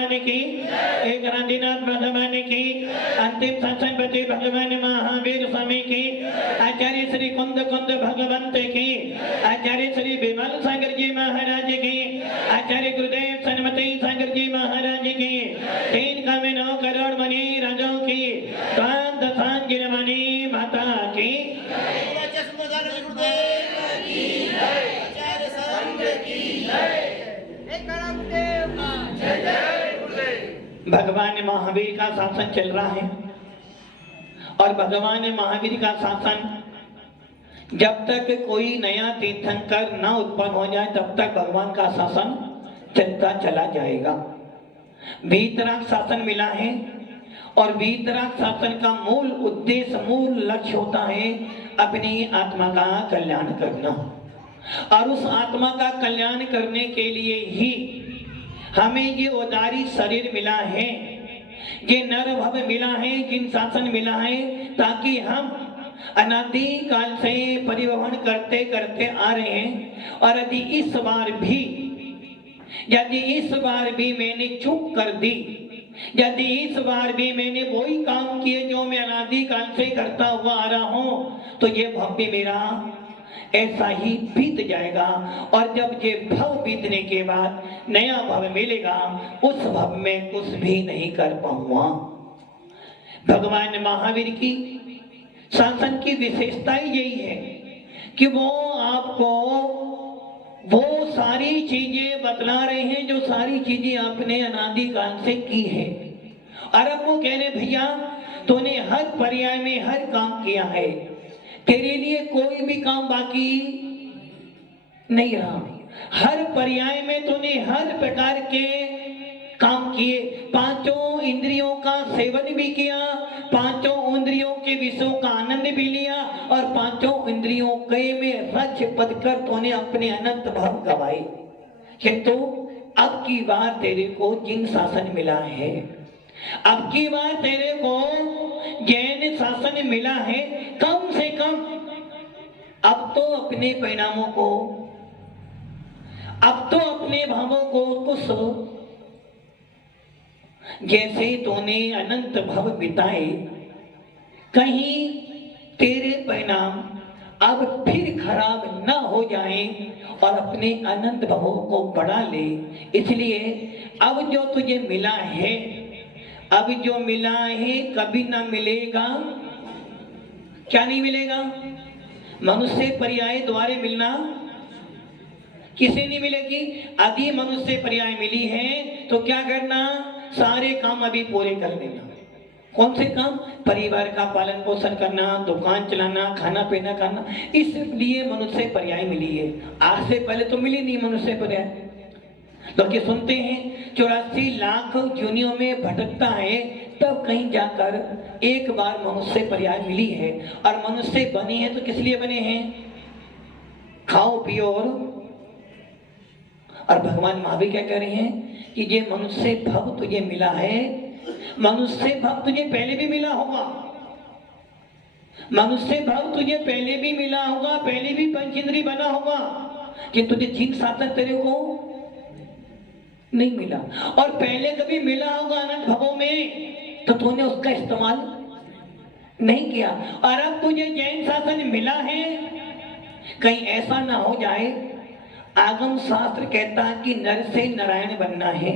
भगवान की, एक आदिनाथ भगवान की, अंतिम सत्संगपति भगवान महावीर स्वामी की, आचार्य श्री कुंद कुंद भगवंत की, आचार्य श्री विमल सागर जी महाराज की, आचार्य गुरुदेव सन्मति सागर जी महाराज की, 3 करोड़ 9 करोड़ मणि राजों की, दशांगिरमणि माता की, भगवान महावीर का शासन चल रहा है। और भगवान महावीर का शासन जब तक कोई नया तीर्थंकर न उत्पन्न हो जाए तब तक भगवान का शासन चलता चला जाएगा। वीतराग शासन मिला है और वीतराग शासन का मूल उद्देश्य, मूल लक्ष्य होता है अपनी आत्मा का कल्याण करना। और उस आत्मा का कल्याण करने के लिए ही हमें ये उदारी शरीर मिला है, ये नर भव मिला है, जिन शासन मिला है, ताकि हम अनादि काल से परिवहन करते करते आ रहे हैं। और यदि इस बार भी मैंने चूक कर दी, यदि इस बार भी मैंने वही काम किए जो मैं अनादि काल से करता हुआ आ रहा हूं, तो ये भव भी मेरा ऐसा ही बीत जाएगा। और जब ये भव बीतने के बाद नया भव मिलेगा, उस भव में कुछ भी नहीं कर पाऊंगा। भगवान महावीर की शासन की विशेषता यही है कि वो आपको वो सारी चीजें बतला रहे हैं जो सारी चीजें आपने अनादि काल से की है। और अब वो कह रहे भैया तूने हर पर्याय में हर काम किया है, तेरे लिए कोई भी काम बाकी नहीं रहा। हर पर्याय में तूने हर प्रकार के काम किए, 5 इंद्रियों का सेवन भी किया, 5 इंद्रियों के विषयों का आनंद भी लिया, और 5 इंद्रियों के में रच पद कर तूने अपने अनंत भाव गवाए। किंतु अब की बार तेरे को जिन शासन मिला है, अब की बार तेरे को जैन शासन मिला है, कम से कम अब तो अपने परिणामों को, अब तो अपने भावों को कुछ जैसे तूने अनंत भव बिताए, कहीं तेरे परिणाम अब फिर खराब न हो जाए और अपने अनंत भवों को बढ़ा ले। इसलिए अब जो तुझे मिला है, अब जो मिला है कभी ना मिलेगा। क्या नहीं मिलेगा? मनुष्य पर्याय द्वारे मिलना किसे नहीं मिलेगी। यदि मनुष्य पर्याय मिली है तो क्या करना, सारे काम अभी पूरे कर लेना। कौन से काम? परिवार का पालन पोषण करना, दुकान चलाना, खाना पीना करना, इसलिए मनुष्य पर्याय मिली है। आज से पहले तो मिली नहीं मनुष्य पर्याय। लोग ये सुनते हैं 84 लाख योनियों में भटकता है, तब कहीं जाकर एक बार मनुष्य पर्याय मिली है। और मनुष्य बने हैं तो किस लिए बने हैं? खाओ पियो। और भगवान महावीर क्या कह रहे हैं कि ये मनुष्य भव तुझे मिला है, मनुष्य भव तुझे पहले भी मिला होगा, मनुष्य भव तुझे पहले भी मिला होगा, पहले भी पंचेंद्रिय बना होगा, कि तुझे जिन साधन तेरे को नहीं मिला। और पहले कभी मिला होगा अनंत भवों में, तो तूने उसका इस्तेमाल नहीं किया। और अब तुझे जैन शासन मिला है, कहीं ऐसा ना हो जाए, आगम शास्त्र कहता है कि नर से नारायण बनना है,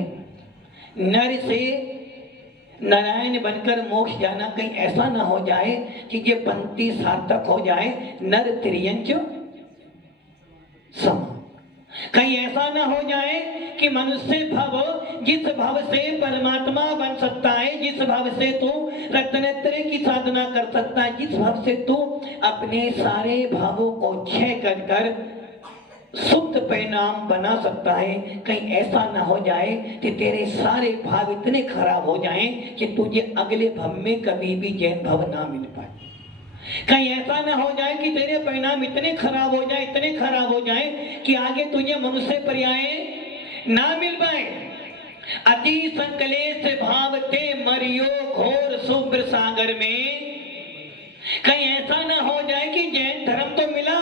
नर से नारायण बनकर मोक्ष जाना। कहीं ऐसा ना हो जाए कि ये पंक्ति सार्थक हो जाए, नर त्रियंच सम। कहीं ऐसा ना हो जाए कि मनुष्य भव जिस भाव से परमात्मा बन सकता है, जिस भाव से तू रत्नेत्र की साधना कर सकता है, जिस भाव से तू अपने सारे भावों को क्षय कर कर शुद्ध परिणाम बना सकता है, कहीं ऐसा ना हो जाए कि तेरे सारे भाव इतने खराब हो जाएं कि तुझे अगले भव में कभी भी जैन भव ना मिल पाए। कहीं ऐसा ना हो जाए कि तेरे परिणाम इतने खराब हो जाए, इतने खराब हो जाए कि आगे तुझे मनुष्य पर्याय ना मिल पाए। अति संकलेश भाव ते मरियो घोर शुभ्र सागर में। कहीं ऐसा ना हो जाए कि जैन धर्म तो मिला,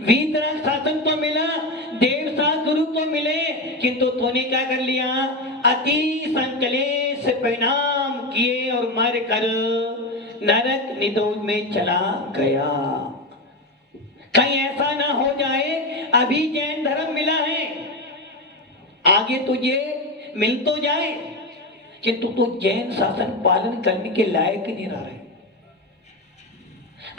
वीतराग शासन तो मिला, देव सा गुरु तो मिले, किंतु तूने क्या कर लिया? अति संकलेश परिणाम किए और मर कर नरक निदोष में चला गया। कहीं ऐसा ना हो जाए, अभी जैन धर्म मिला है, आगे तुझे मिल तो जाए, किंतु तू जैन शासन पालन करने के लायक नहीं रह रहे।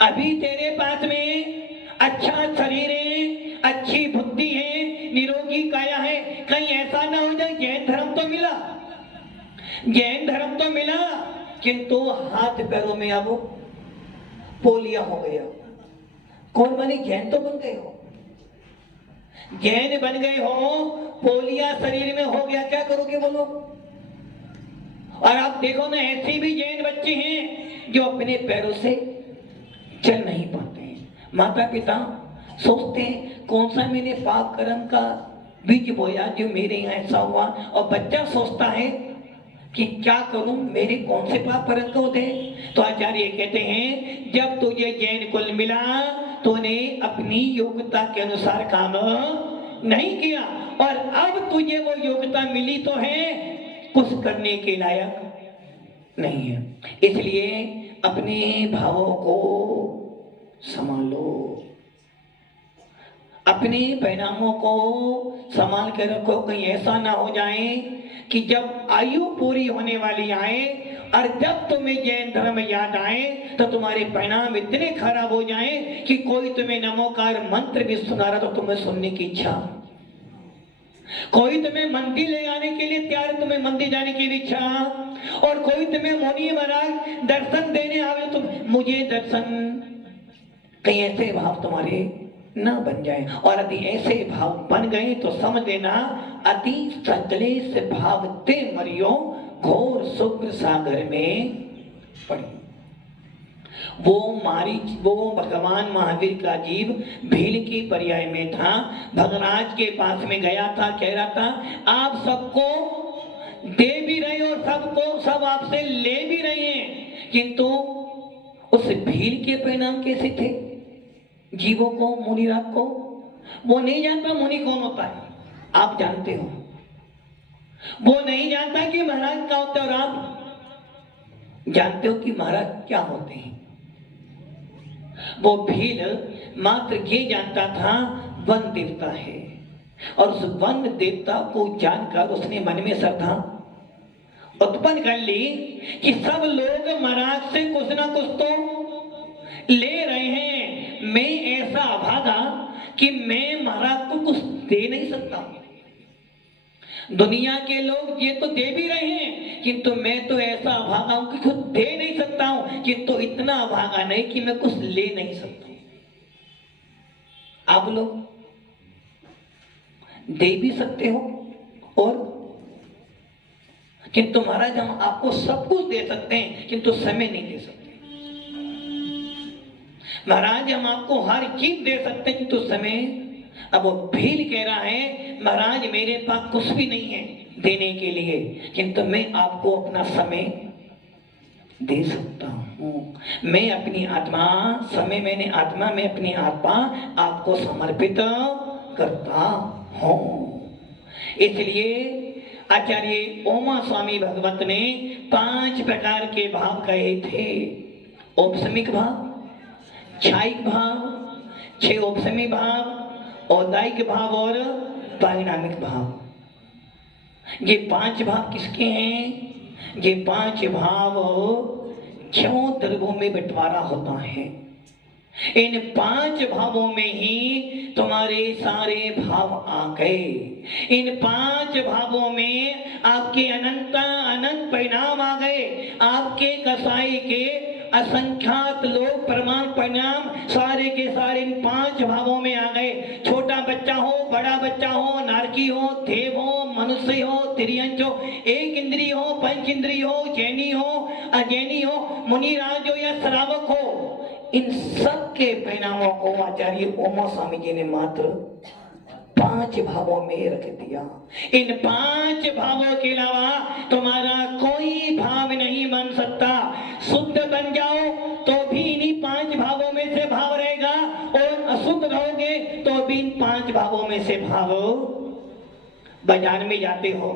अभी तेरे पास में अच्छा शरीर है, अच्छी बुद्धि है, निरोगी काया है, कहीं ऐसा ना हो जाए जैन धर्म तो मिला, जैन धर्म तो मिला, किंतु हाथ पैरों में अब पोलिया हो गया। कौन बने? जैन तो बन गए हो, जैन बन गए हो, पोलिया शरीर में हो गया, क्या करोगे बोलो? और आप देखो ना, ऐसे भी जैन बच्चे हैं जो अपने पैरों से चल नहीं पाते हैं। माता पिता सोचते हैं कौन सा मैंने पाप कर्म का बीज बोया जो मेरे यहाँ ऐसा हुआ, और बच्चा सोचता है कि क्या करूं, मेरे कौन से पाप कर्म को थे। तो आचार्य कहते हैं जब तुझे जैन कुल मिला, तूने अपनी योग्यता के अनुसार काम नहीं किया, और अब तुझे वो योग्यता मिली तो है, कुछ करने के लायक नहीं है। इसलिए अपने भावों को संभालो, अपने परिणामों को संभाल कर रखो। कहीं ऐसा ना हो जाए कि जब आयु पूरी होने वाली आए और जब तुम्हें जैन धर्म याद आए तो तुम्हारे परिणाम इतने खराब हो जाए कि कोई तुम्हें नमोकार मंत्र भी सुना रहा तो तुम्हें सुनने की इच्छा, कोई तुम्हें मंदिर ले आने के लिए तैयार, तुम्हें मंदिर जाने की भी इच्छा, और कोई तुम्हें मुनि महाराज दर्शन देने आवे तो मुझे दर्शन, कहीं ऐसे भाव तुम्हारे ना बन जाए। और यदि ऐसे भाव बन गए तो समझ लेना अति संकलेश भाव ते मरियो, घोर शुक्र सागर में पड़ी। वो भगवान महावीर का जीव भील की पर्याय में था, भगराज के पास में गया था, कह रहा था आप सबको दे भी रहे और सबको सब आपसे ले भी रहे हैं, किंतु उस भील के परिणाम कैसे थे? जीवों को, मुनिराज को वो नहीं जानता मुनि कौन होता है, आप जानते हो। वो नहीं जानता कि महाराज क्या होता है, और आप जानते हो कि महाराज क्या होते हैं। वो भील मात्र ये जानता था वन देवता है, और उस वन देवता को जानकर उसने मन में श्रद्धा उत्पन्न कर ली कि सब लोग महाराज से कुछ ना कुछ तो ले रहे हैं, मैं ऐसा अभागा कि मैं महाराज को कुछ दे नहीं सकता। दुनिया के लोग ये तो दे भी रहे हैं, किंतु मैं तो ऐसा अभागा हूं कि कुछ दे नहीं सकता हूं, किंतु इतना अभागा नहीं कि मैं कुछ ले नहीं सकता। आप लोग दे भी सकते हो, और किंतु महाराज हम आपको सब कुछ दे सकते हैं किंतु समय नहीं दे सकते। महाराज हम आपको हर चीज दे सकते हैं किंतु समय, अब वो भील कह रहा है महाराज मेरे पास कुछ भी नहीं है देने के लिए, किंतु मैं आपको अपना समय दे सकता हूँ। मैं अपनी आत्मा, समय मैंने आत्मा में अपनी आत्मा आपको समर्पित करता हूँ। इसलिए आचार्य ओमा स्वामी भगवत ने 5 प्रकार के भाव कहे थे। औपसमिक भाव, छायिक भाव, 6 औपसमी भाव, औदायिक भाव और परिणामिक भाव। ये 5 भाव किसके हैं? ये 5 भाव 6 द्रव्यों में बंटवारा होता है। इन 5 भावों में ही तुम्हारे सारे भाव आ गए। इन 5 भावों में आपके अनंत परिणाम आ गए। आपके कसाई के असंख्यात लोग प्रमाण परिणाम सारे के सारे इन 5 भावों में आ गए। छोटा बच्चा हो, बड़ा बच्चा हो, नारकी हो, देव हो, मनुष्य हो, तिर्यंच हो, एक इंद्रिय हो, पंच इंद्रिय हो, जैनी हो, अजैनी हो, मुनिराज हो या श्रावक हो, इन सब के परिणामों को आचार्य ओमा स्वामी जी ने मात्र 5 भावों में रख दिया। इन 5 भावों के अलावा तुम्हारा कोई भाव नहीं बन सकता। शुद्ध बन जाओ तो भी इन्हीं 5 भावों में से भाव रहेगा, और अशुद्ध रहोगे 5 भावों में से भाव, बाजार में जाते हो,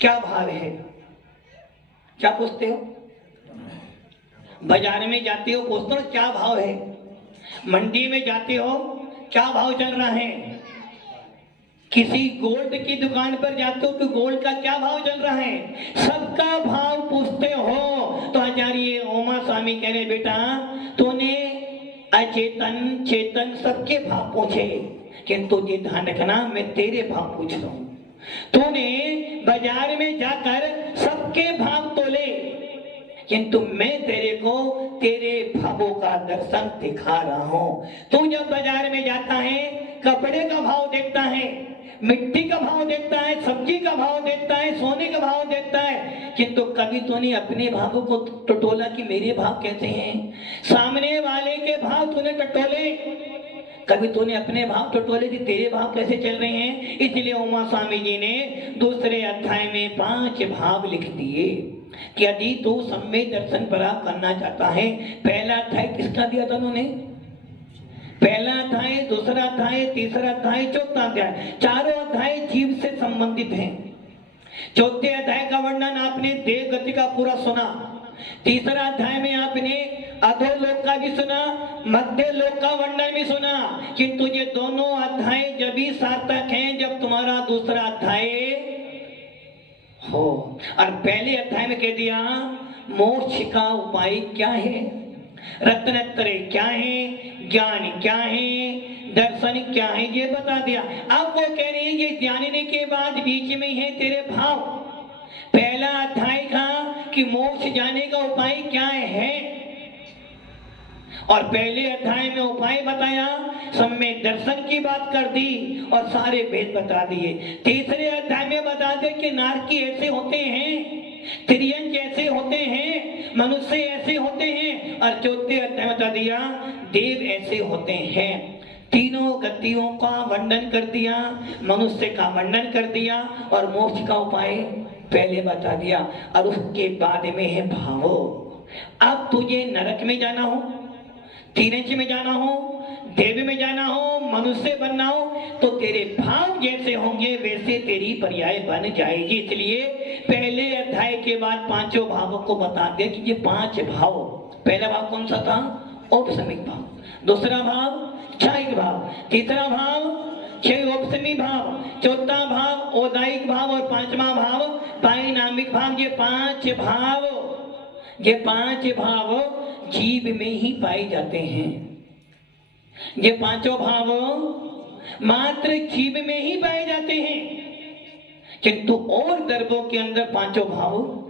क्या भाव है? क्या पूछते हो? बाजार में जाते हो, पूछते हो क्या भाव है? मंडी में जाते हो, क्या भाव चल रहा है? किसी गोल्ड की दुकान पर जाते हो तो गोल्ड का क्या भाव चल रहा है? सबका भाव पूछते हो। तो आचार्य उमा स्वामी कह रहे, बेटा तूने अचेतन चेतन सबके भाव पूछे, किंतु ये ध्यान रखना मैं तेरे भाव पूछ रहा हूं। तूने बाजार में जाकर सबके भाव तोले, किंतु मैं तेरे को तेरे भावों का दर्शन दिखा रहा हूं। तू जब बाजार में जाता है, कपड़े का भाव देखता है, मिट्टी का भाव देखता है, सब्जी का भाव देखता है, सोने का भाव देखता है, किंतु कभी तूने अपने भावों को टटोला कि मेरे भाव कैसे हैं? सामने वाले के भाव तूने टटोले, कभी तूने अपने भाव टटोले कि तेरे भाव कैसे चल रहे हैं? इसलिए उमा स्वामी जी ने दूसरे अध्याय में 5 भाव लिख दिए कि यदि तू सम्यक दर्शन प्राप्त करना चाहता है। पहला अध्याय किसका दिया था उन्होंने? पहला अध्याय, दूसरा अध्याय, तीसरा अध्याय, चौथा अध्याय, चारों अध्याय जीव से संबंधित हैं। चौथे अध्याय का वर्णन आपने देह गति का पूरा सुना। तीसरा अध्याय में आपने अधोलोक का भी सुना, मध्य लोक का वर्णन भी सुना, किंतु ये दोनों अध्याय जब भी सार्थक हैं जब तुम्हारा दूसरा अध्याय हो। और पहले अध्याय में कह दिया मोक्ष का उपाय क्या है, रत्नत्रय क्या है, ज्ञान क्या है, दर्शन क्या है, ये बता दिया। अब वो कह रहे हैं ये जानने के बाद बीच में है तेरे भाव। पहला अध्याय था कि मोक्ष जाने का उपाय क्या है, और पहले अध्याय में उपाय बताया, सम्यक दर्शन की बात कर दी और सारे भेद बता दिए। तीसरे अध्याय में बता दे कि नारकी ऐसे होते हैं, त्रियंग ऐसे होते हैं, मनुष्य ऐसे होते हैं, और चौथे अध्याय बता दिया देव ऐसे होते हैं। तीनों गतियों का वर्णन कर दिया, मनुष्य का वर्णन कर दिया और मोक्ष का उपाय पहले बता दिया। और उसके बाद में है भावो। अब तुझे नरक में जाना हो, तीरंच में जाना हो, देव में जाना हो, मनुष्य बनना हो, तो तेरे भाव जैसे होंगे वैसे तेरी पर्याय बन जाएगी। इसलिए पहले अध्याय के बाद 5 भावों को बता दिया कि ये 5 भाव। पहला भाव कौन सा था? औपसमिक भाव। दूसरा भाव क्षयिक भाव। तीसरा भाव क्षय औपसमिक भाव। चौथा भाव औदायिक भाव और 5वां भाव पारिणामिक भाव। ये 5 भाव जीव में ही पाए जाते हैं। ये 5 भाव मात्र जीव में ही पाए जाते हैं, किंतु और द्रव्यों के अंदर 5 भाव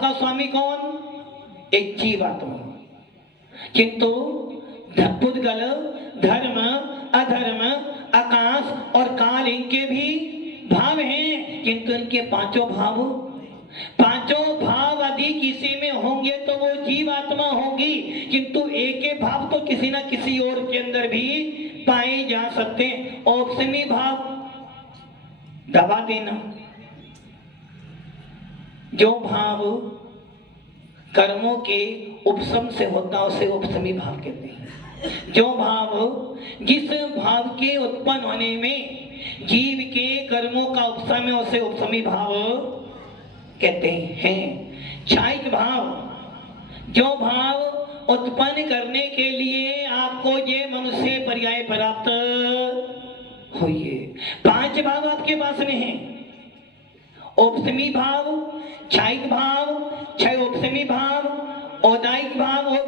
का स्वामी कौन? एक जीवात्मा। किंतु पुद्गल, धर्म, अधर्म, आकाश और काल इनके भी भाव हैं, किंतु इनके 5 भाव यदि किसी में होंगे तो वो जीवात्मा होगी, किंतु एक भाव तो किसी ना किसी और के अंदर भी पाए जा सकते हैं। औपसमी भाव दबा देना। जो भाव कर्मों के उपशम से होता उसे उपशमी भाव कहते हैं। जो भाव जिस भाव के उत्पन्न होने में जीव के कर्मों का उपशम है उसे उपशमी भाव कहते हैं। क्षयिक भाव, जो भाव उत्पन्न करने के लिए आपको ये मनुष्य पर्याय प्राप्त हुई है। 5 भाव आपके पास में हैं। औपसमी भाव, क्षयिक भाव, क्षय औपसमी भाव, औदायिक भाव और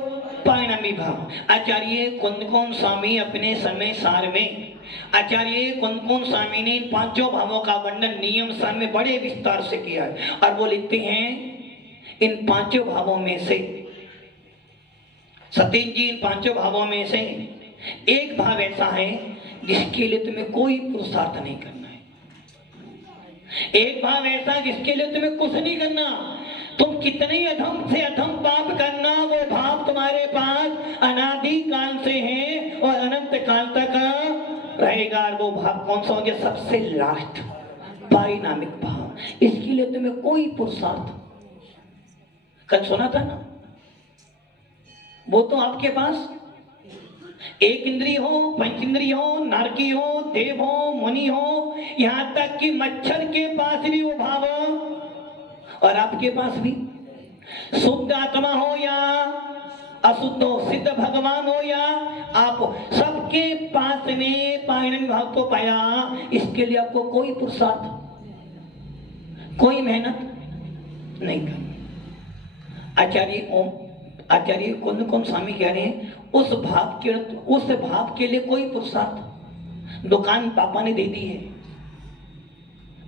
परिणामी भाव। आचार्य कुंदकोण स्वामी अपने समय सार में स्वामी ने इन 5 भावों का वर्णन नियम सार में बड़े विस्तार से किया है। और वो लिखते हैं इन 5 भावों में से, सतीश जी, इन 5 भावों में से एक भाव ऐसा है जिसके लिए तुम्हें कोई पुरुषार्थ नहीं करना है। एक भाव ऐसा जिसके लिए तुम्हें कुछ नहीं करना। तुम कितने अधम से अधम पाप करना, वो भाव तुम्हारे पास अनादि काल से है और अनंत काल तक रहेगा। वो भाव कौन सा होगा? सबसे लास्ट परिणामिक भाव। इसके लिए तुम्हें कोई पुरुषार्थ, कल सुना था ना, वो तो आपके पास एक इंद्रिय हो, पंच इंद्रिय हो, नरकी हो, देव हो, मुनि हो, यहां तक कि मच्छर के पास भी वो भाव और आपके पास भी। शुद्ध आत्मा हो या अशुद्ध हो, सिद्ध भगवान हो या आप, सबके पास में पायन भाव को पाया। इसके लिए आपको कोई पुरुषार्थ, कोई मेहनत नहीं करनी। आचार्य कौन कौन स्वामी कह रहे हैं, उस भाव के लिए कोई पुरुषार्थ। दुकान पापा ने दे दी है,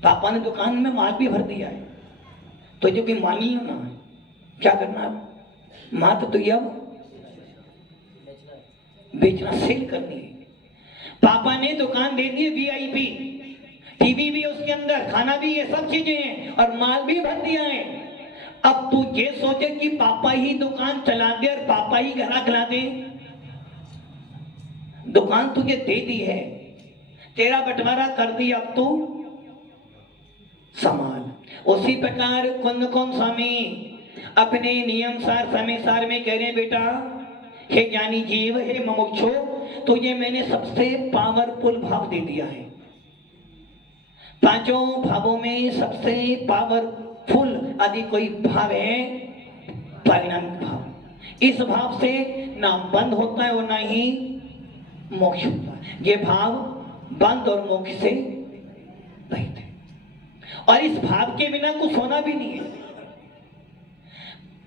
पापा ने दुकान में माल भी भर दिया है, तो जो भी मान लो ना, क्या करना है, मात्र तो यह बेचना, सेल करनी है। पापा ने दुकान दे दी, वीआईपी, टीवी भी उसके अंदर, खाना भी, ये सब चीजें हैं और माल भी भर दिया है। अब तू ये सोचे कि पापा ही दुकान चला दे और पापा ही ग्राहक ला दे। दुकान तुझे दे दी है, तेरा बंटवारा कर दिया, अब तू संभाल। उसी प्रकार कौन कौन स्वामी अपने नियम सार समय सार में कह रहे, बेटा हे ज्ञानी जीव, हे मुमुक्षु, तुझे मैंने सबसे पावरफुल भाव दे दिया है। पांचों भावों में सबसे पावरफुल यदि कोई भाव है, परिणामिक भाव। इस भाव से ना बंद होता है और ना ही मोक्ष होता है। ये भाव बंद और मोक्ष से रहित है और इस भाव के बिना कुछ होना भी नहीं है।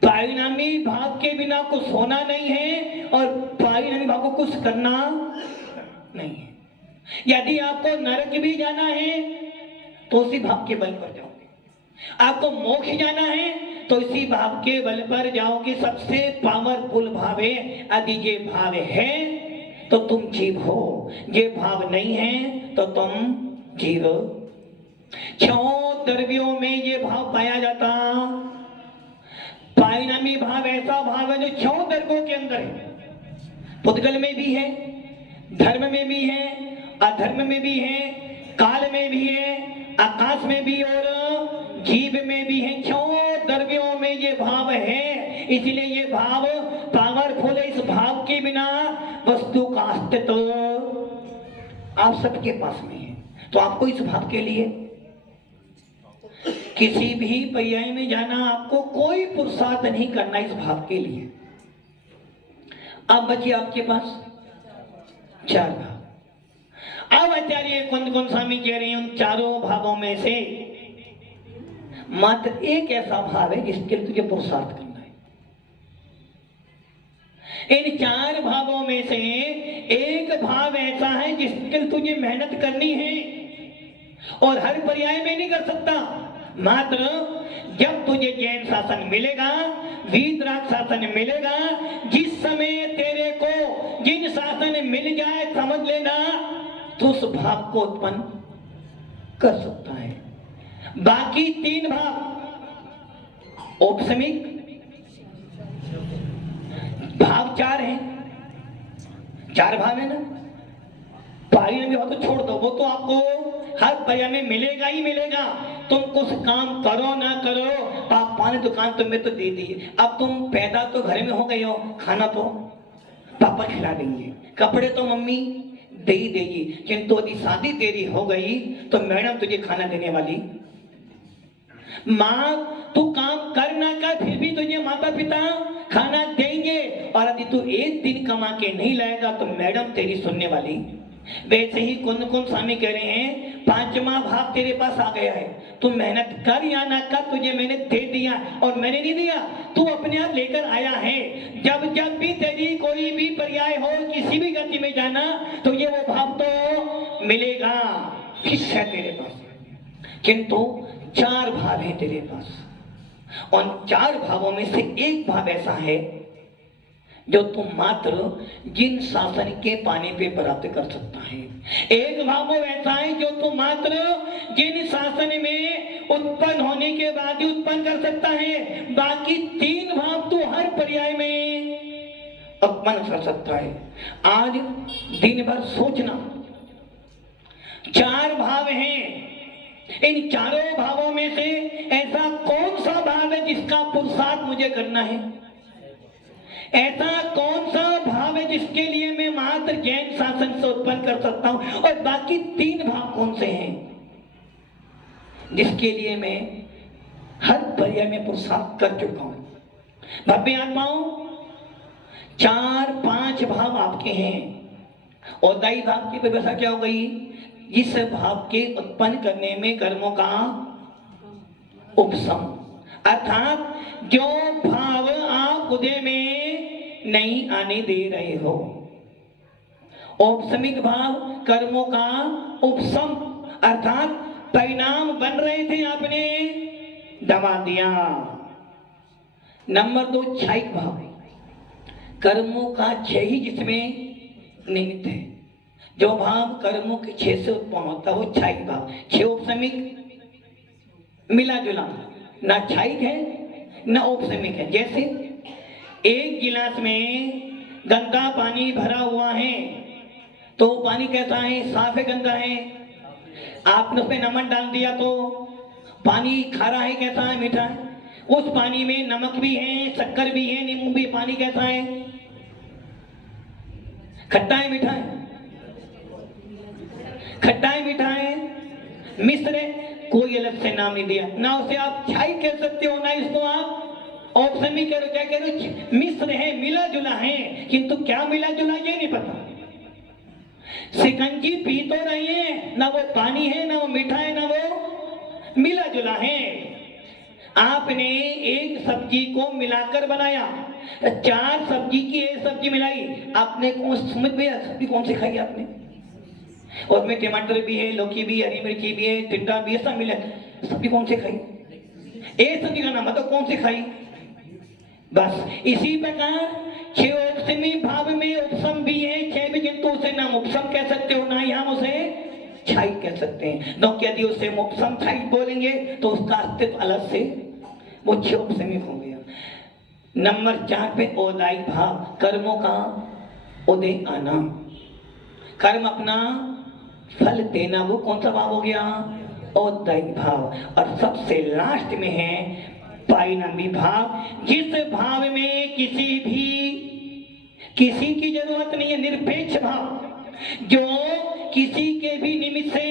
परिणामी भाव के बिना कुछ होना नहीं है और परिणामी भाव को कुछ करना नहीं है। यदि आपको नरक भी जाना है तो उसी भाव के बल पर जाओगे, आपको मोक्ष जाना है तो इसी भाव के बल पर जाओगे। सबसे पावरफुल भाव है। यदि ये भाव है तो तुम जीव हो, ये भाव नहीं है तो तुम जीव। 6 द्रव्यों में ये भाव पाया जाता। परिणामी भाव ऐसा भाव है जो 6 द्रव्यों के अंदर है। पुद्गल में भी है, धर्म में भी है, अधर्म में भी है, काल में भी है, आकाश में भी और जीव में भी है। 6 द्रव्यों में ये भाव है, इसलिए ये भाव पावरफुल है। इस भाव के बिना वस्तु का अस्तित्व आप सबके पास में है। तो आपको इस भाव के लिए किसी भी पर्याय में जाना, आपको कोई पुरुषार्थ नहीं करना इस भाव के लिए। अब बचिए आपके पास 4 भाव। अब आचार्य कुंद कुंद स्वामी कह रहे हैं, उन चारों भावों में से मात्र एक ऐसा भाव है जिसके लिए तुझे पुरुषार्थ करना है। इन 4 भावों में से एक भाव ऐसा है जिसके लिए तुझे मेहनत करनी है और हर पर्याय में नहीं कर सकता। मात्र जब तुझे जैन शासन मिलेगा, वीतराग शासन मिलेगा, जिस समय तेरे को जिन शासन मिल जाए, समझ लेना तो उस भाव को उत्पन्न कर सकता है। बाकी 3 भाव औपसमिक भाव 4 हैं, 4 भाव है ना। पारिणामिक भाव तो छोड़ दो, वो तो आपको हर पर्याय में मिलेगा ही मिलेगा। तुम कुछ काम करो ना करो, पापा ने दुकान तुम्हें तो दे दी। अब तुम पैदा तो घर में हो गए हो, खाना तो पापा खिला देंगे, कपड़े तो मम्मी दे ही देगी, किंतु यदि शादी तेरी हो गई तो मैडम तुझे खाना देने वाली माँ। तू काम कर ना कर, फिर भी तुझे माता पिता खाना देंगे। और यदि तू एक दिन कमा के नहीं लाएगा तो मैडम तेरी सुनने वाली। वैसे ही कुंद कुंद स्वामी कह रहे हैं, 5वां भाव तेरे पास आ गया है। तू मेहनत कर या ना कर, तुझे मैंने दे दिया और मैंने नहीं दिया, तू अपने आप लेकर आया है। जब जब भी तेरी कोई भी पर्याय हो, किसी भी गति में जाना, तो ये वो भाव तो मिलेगा, हिस्सा है तेरे पास। किंतु 4 भाव है तेरे पास, और 4 भावों में से एक भाव ऐसा है जो तुम मात्र जिन शासन के पाने पे प्राप्त कर सकता है। एक भाव वो ऐसा है जो तुम मात्र जिन शासन में उत्पन्न होने के बाद ही उत्पन्न कर सकता है। बाकी 3 भाव तो हर पर्याय में उत्पन्न कर सकता है। आज दिन भर सोचना, 4 भाव हैं, इन चारों भावों में से ऐसा कौन सा भाव है जिसका पुरुषार्थ मुझे करना है। ऐसा कौन सा भाव है जिसके लिए मैं मात्र जैन शासन से उत्पन्न कर सकता हूं, और बाकी 3 भाव कौन से हैं जिसके लिए मैं हर पर्याय में पुरुषार्थ कर चुका हूं। भव्य आत्माओं, 4-5 भाव आपके हैं, और दाई भाव की व्यवस्था क्या हो गई? इस भाव के उत्पन्न करने में कर्मों का उपशम, अर्थात जो भाव आप उदय में नहीं आने दे रहे हो, औपसमिक भाव कर्मों का उपशम, अर्थात परिणाम बन रहे थे, आपने दबा दिया। नंबर 2 क्षयिक भाव, कर्मों का क्षय ही जिसमें निमित्त है। जो भाव कर्मों के क्षय से उत्पन्न होता है वो क्षयिक भाव। क्षय औपसमिक मिला जुला, ना क्षयिक है ना औपसमिक है। जैसे एक गिलास में गंदा पानी भरा हुआ है, तो पानी कैसा है? साफ है, गंदा है? आपने उसमें नमक डाल दिया तो पानी खारा है, कैसा है? मीठा है। उस पानी में नमक भी है, शक्कर भी है, नींबू भी। पानी कैसा है? खट्टा है, मीठा है? खट्टा है, मीठा है, मिश्र है, कोई अलग से नाम नहीं दिया। ना उसे आप क्षयिक कह सकते हो, ना इसको आप औपसमिक कह रहे हो। क्या कह रहे हो? मिश्र है, मिला जुला है, किंतु क्या मिला जुला ये नहीं पता। शिकंजी पी तो रही है, ना वो पानी है, ना वो मीठा है, ना वो मिला जुला है। आपने एक सब्जी को मिलाकर बनाया, 4 सब्जी की एक सब्जी मिलाई, आपने कौन समझ में सब्जी कौन सी खाई आपने? और उसमें टमाटर भी है, लौकी भी, हरी मिर्ची भी है, टिंडा भी, सब मिला, सब्जी कौन सी खाई? एक सब्जी का नाम बताओ कौन सी खाई? बस इसी प्रकार क्षय औपसमिक भाव में उपशम भी है, क्षय भी, किंतु उसे ना उपशम कह सकते हो, ना ही हम उसे क्षयिक कह सकते हैं। तो यदि उसे उपशम क्षयिक बोलेंगे तो उसका अस्तित्व अलग से वो क्षय औपसमिक हो गया। नंबर 4 पे औदायिक भाव, कर्मों का उदय आना, कर्म अपना फल देना, वो कौन सा भाव हो गया? औदायिक भाव। और सबसे लास्ट में है परिणामी भाव, जिस भाव में किसी की जरूरत नहीं है, निरपेक्ष भाव, जो किसी के भी निमित्त से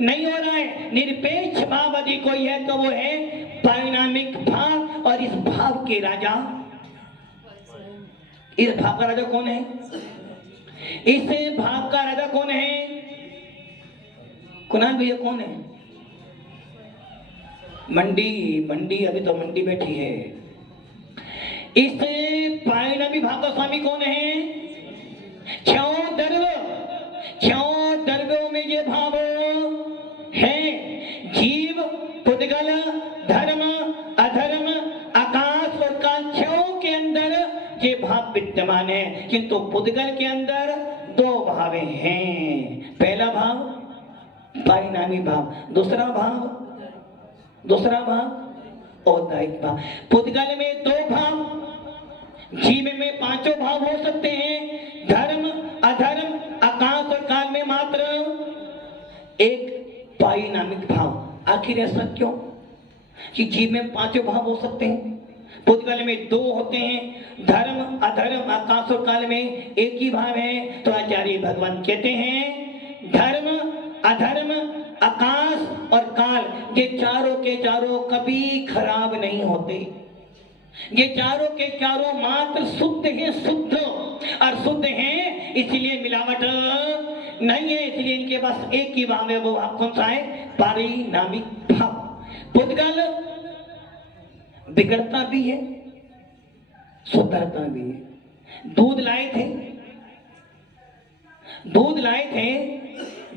नहीं हो रहा है। निरपेक्ष भाव यदि कोई है तो वो है परिणामिक भाव। और इस भाव के राजा, इस भाव का राजा कौन है? इस भाव का राजा कौन है? कुणाल भैया कौन है? मंडी अभी तो मंडी बैठी है। इस परिणामी भाव का स्वामी कौन है? क्षय द्रव्यों में ये भाव है। जीव, पुद्गल, धर्म, अधर्म, आकाश और काल, क्षयों के अंदर ये भाव विद्यमान है, किंतु पुद्गल के अंदर 2 भाव हैं। पहला भाव परिणामी भाव, दूसरा भाव औदायिक भाव। पुद्गल में 2 भाव, जीव में 5 भाव हो सकते हैं। धर्म, अधर्म, आकाश और काल में मात्र 1 परिणामिक भाव। आखिर ऐसा क्यों कि जीव में 5 भाव हो सकते हैं, पुद्गल में 2 होते हैं, धर्म, अधर्म, आकाश और काल में 1 ही भाव है? तो आचार्य भगवान कहते हैं धर्म, अधर्म, आकाश और काल, ये चारों के चारों कभी खराब नहीं होते। ये चारों के चारों मात्र शुद्ध है, शुद्ध और शुद्ध है, इसलिए मिलावट नहीं है। इसलिए इनके पास 1 ही भाव है। वो भाव कौन सा है? परिणामिक भाव। पुद्गल बिगड़ता भी है, सुधरता भी है। दूध लाए थे,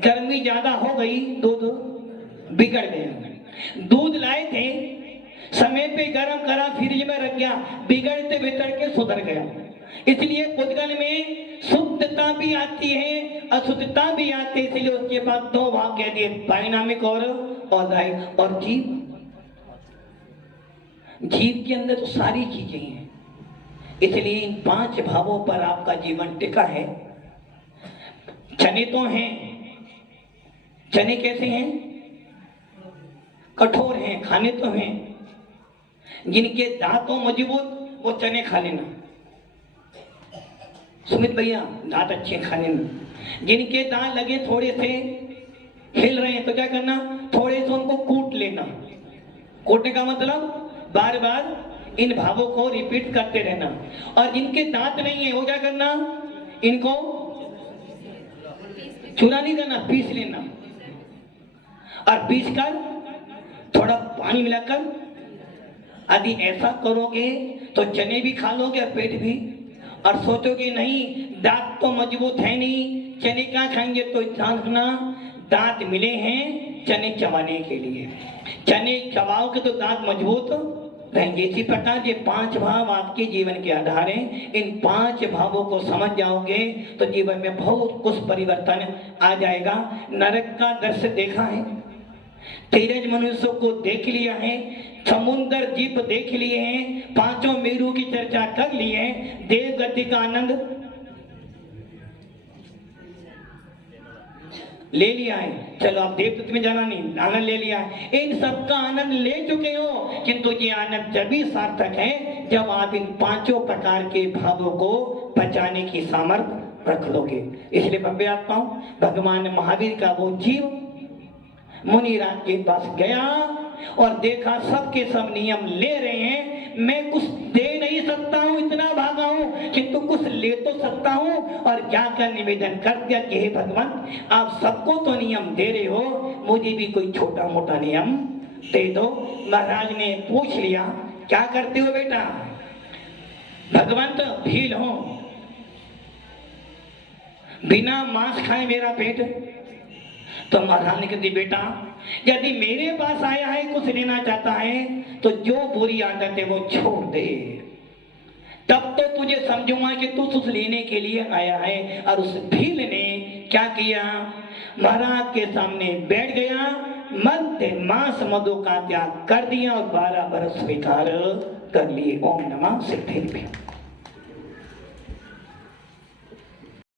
गर्मी ज्यादा हो गई, दूध बिगड़ गया। दूध लाए थे, समय पे गर्म करा, फ्रिज में रख गया, बिगड़ते बिगड़ के सुधर गया। इसलिए पुद्गल में शुद्धता भी आती है, अशुद्धता भी आती है। इसलिए उसके बाद 2 भाव कह दिए, परिणामिक और औदायिक। और जीव के अंदर तो सारी चीजें हैं, इसलिए इन 5 भावों पर आपका जीवन टिका है। चने तो हैं, चने कैसे हैं? कठोर हैं, खाने तो हैं। जिनके दांतों मजबूत वो चने खा लेना, सुमित भैया दांत अच्छे खाने में, जिनके दांत लगे थोड़े से हिल रहे हैं तो क्या करना, थोड़े से उनको कूट लेना। कूटने का मतलब बार बार इन भावों को रिपीट करते रहना। और जिनके दांत नहीं है वो क्या करना, इनको चूरा नहीं करना, पीस लेना। और पीस कर थोड़ा पानी मिलाकर, यदि ऐसा करोगे तो चने भी खा लोगे और पेट भी। और सोचोगे नहीं दांत तो मजबूत है नहीं, चने क्या खाएंगे, तो ध्यान रखना दांत मिले हैं चने चबाने के लिए। चने चबाओगे तो दांत मजबूत रहेंगे। इसी प्रकार ये 5 भाव आपके जीवन के आधार हैं। इन 5 भावों को समझ जाओगे तो जीवन में बहुत कुछ परिवर्तन आ जाएगा। नरक का दृश्य देखा है, तेरज मनुष्यों को देख लिया है, समुद्र जीप देख लिए हैं, 5 मेरू की चर्चा कर ली है, देव गति का आनंद ले लिया है। चलो आप देवदूत में जाना नहीं, आनंद ले लिया है, इन सब का आनंद ले चुके हो। किंतु ये आनंद तभी सार्थक है जब आप इन 5 प्रकार के भावों को बचाने की सामर्थ्य रख लोगे। इसलिए भव्य आत्माओं, भगवान महावीर का वो जीव मुनिराज के पास गया और देखा सबके सब नियम ले रहे हैं, मैं कुछ दे नहीं सकता हूं, इतना भागा हूं, किंतु कुछ ले तो सकता हूं। और जाकर निवेदन कर दिया कि हे भगवान, आप सबको तो नियम दे रहे हो, मुझे भी कोई छोटा मोटा नियम दे दो। महाराज ने पूछ लिया, क्या करते हो बेटा? भगवंत भील हो, बिना मांस खाए मेरा पेट। तो महाराज ने कहती, बेटा यदि मेरे पास आया है कुछ लेना चाहता है तो जो बुरी आदत है वो छोड़ दे, तब तो तुझे समझूंगा कि तू कुछ लेने के लिए आया है। और उस भील ने क्या किया, महाराज के सामने बैठ गया, मध्य मांस मधु का त्याग कर दिया और 12 वर्ष स्वीकार कर लिए। ओम नमः सिद्धिर्भ्यः।